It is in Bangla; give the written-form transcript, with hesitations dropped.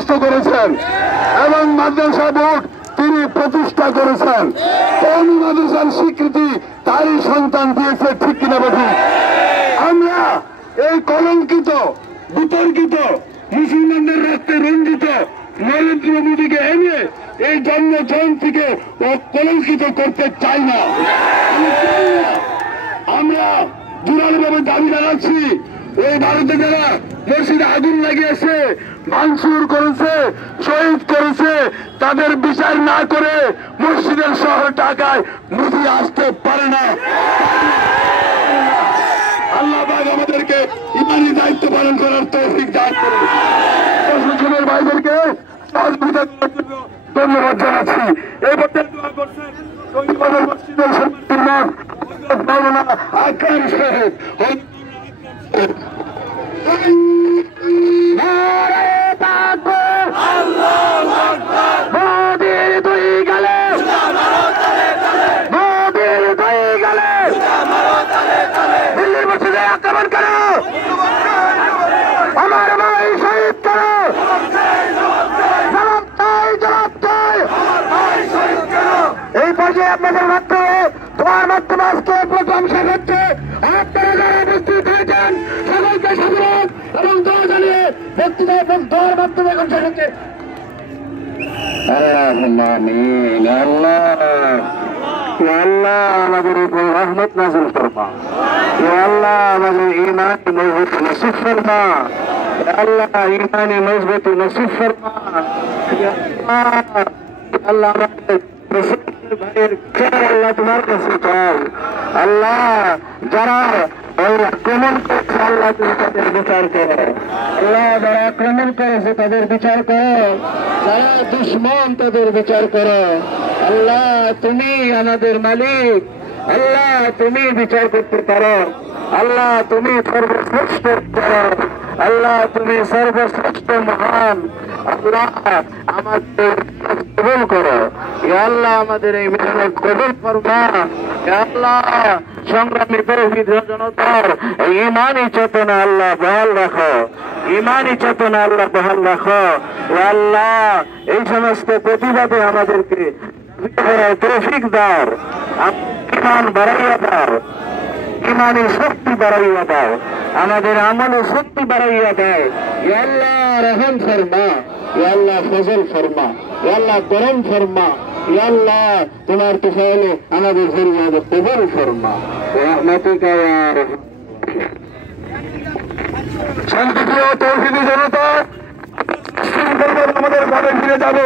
নষ্ট করেছেন এবং মাদ্রাসা বোর্ড তিনি প্রতিষ্ঠা করেছেন। কওমি মাদ্রাসার স্বীকৃতি তারই সন্তান দিয়েছে, ঠিক কিনা বলি? আমরা এই কলঙ্কিত বিতর্কিত মুসলমানদের রক্তে রঞ্জিত নরেন্দ্র মোদীকে এনে এই জন্ম জয়ন্তীকে কলঙ্কিত করতে চাই না। আমরা জোরালোভাবে দাবি জানাচ্ছি, ওই ভারতে যারা মসজিদে আগুন লাগিয়েছে, ভাঙচুর করেছে, শহীদ করেছে, তাদের বিচার না করে মসজিদের শহর ঢাকায় মোদী আসতে পারে না। আল্লাহ পাক আমাদেরকে ইমানি দায়িত্ব পালন করার তৌফিক দান করুন। প্রশাসনের ভাইদেরকে সহযোগিতা করার জন্য ধন্যবাদ জানাচ্ছি। এই পর্যায়ে দোয়া করছেন শহীদ মসজিদের সম্মানার্থে হযরত মাওলানা আকরাম সাহেব। এই পর্যায়ে আপনাদের মাধ্যমে তোমার মাধ্যমে আজকে প্রোগ্রাম শেষ হচ্ছে। আপনারা যারা উপস্থিত হয়েছেন সকলকে সাধারণ এবং দোয়া জানিয়ে বক্তৃতা এবং দোয়ার মাধ্যমে এখন শেষ হচ্ছে। আল্লাহ আমাদের উপর রহমত নাযিল ফরমা, আল্লাহ আমাদের ঈমান মজবুত নসিব ফরমা, আল্লাহ ঈমানে মজবুত নসিব ফরমা, আল্লাহ আমাদের ভাইয়ের আল্লাহ তোমার কাছে চাই। আল্লাহ যারা আক্রমণ করছে আল্লাহ তুমি তাদের বিচার করো। আল্লাহ যারা আক্রমণ করেছে তাদের বিচার করো, যারা দুশ্মন তাদের বিচার করো। আল্লাহ তুমি আমাদের মালিক, আল্লাহ তুমি বিচার করতে পারো, আল্লাহ তুমি সর্বশ্রেষ্ঠ করো, আল্লাহ তুমি সর্বশ্রেষ্ঠ মহান। আল্লাহ আমাদের কবুল করো, আল্লাহ আমাদের এই মেহনত কবুল করবা। আল্লাহ সংগ্রামী তৌহিদ জনতার ইমানি চেতনা আল্লাহ বহাল রাখো, ইমানি চেতনা আল্লাহ বহাল রাখো। আল্লাহ এই সমস্ত প্রতিবাদে আমাদেরকে তৌফিক দাও, ইমান বাড়াইয়া দাও, ইমানি শক্তি বাড়াইয়া দাও, আমাদের আমলে শক্তি বাড়াইয়া দাও। আল্লাহ রহম ফরমা, আল্লাহ ফজল ফরমা, আল্লাহ করম ফরমা, আল্লাহ তোমার তুফাইলে আমাদের ফরিয়াদ কবুল ফরমা। রহমতিকা ইয়া রহমান। শান্তিপ্রিয় তৌহিদি জনতা, আমাদের ঘরে ফিরে যাব।